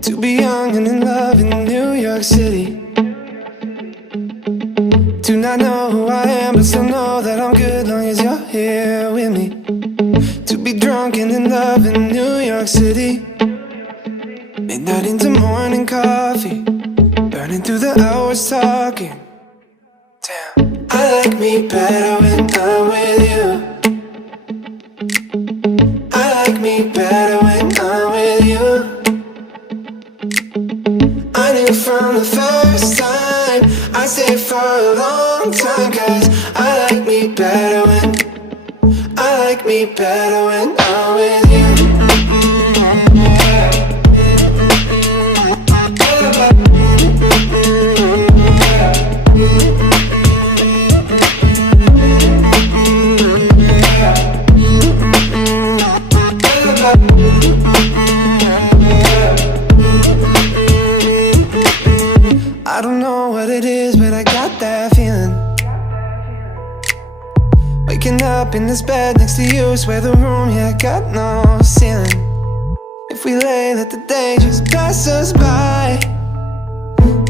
To be young and in love in New York City. Do not know who I am, but still know that I'm good long as you're here with me. To be drunk and in love in New York City. Midnight into morning coffee, burning through the hours talking. Damn, I like me better when I'm with you. I like me better when I'm with you. I knew from the first time I stayed for a long time, 'cause I like me better when I'm with you. I don't know what it is, but I got that feeling. Waking up in this bed next to you, swear the room, yeah, got no ceiling. If we lay, let the day just pass us by.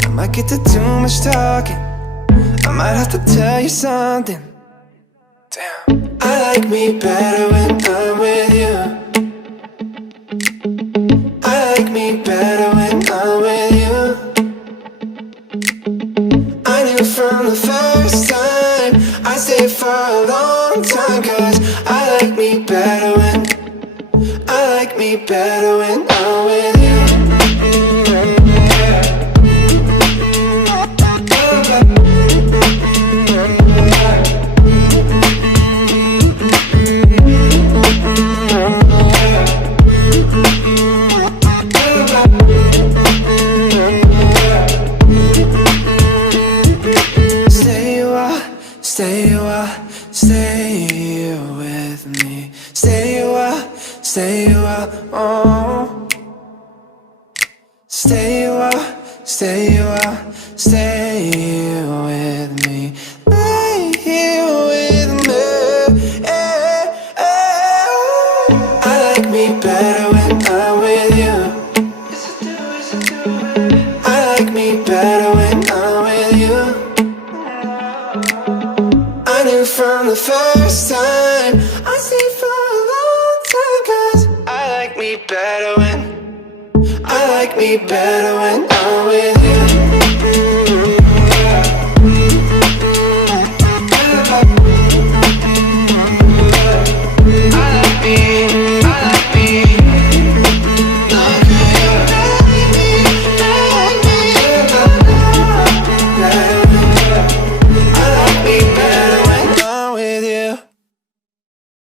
I might get to too much talking, I might have to tell you something. Damn, I like me better when I'm with you. I like me better when I'm with you. I knew from the first time I stayed for a long time, 'cause I like me better when I'm with you. Stay with me. Stay a while, oh. Stay a while, stay with me. Lay here with me. I like me better when I'm with you. I like me better when I'm with you. I knew from the first time I stayed for a long time, 'cause I like me better when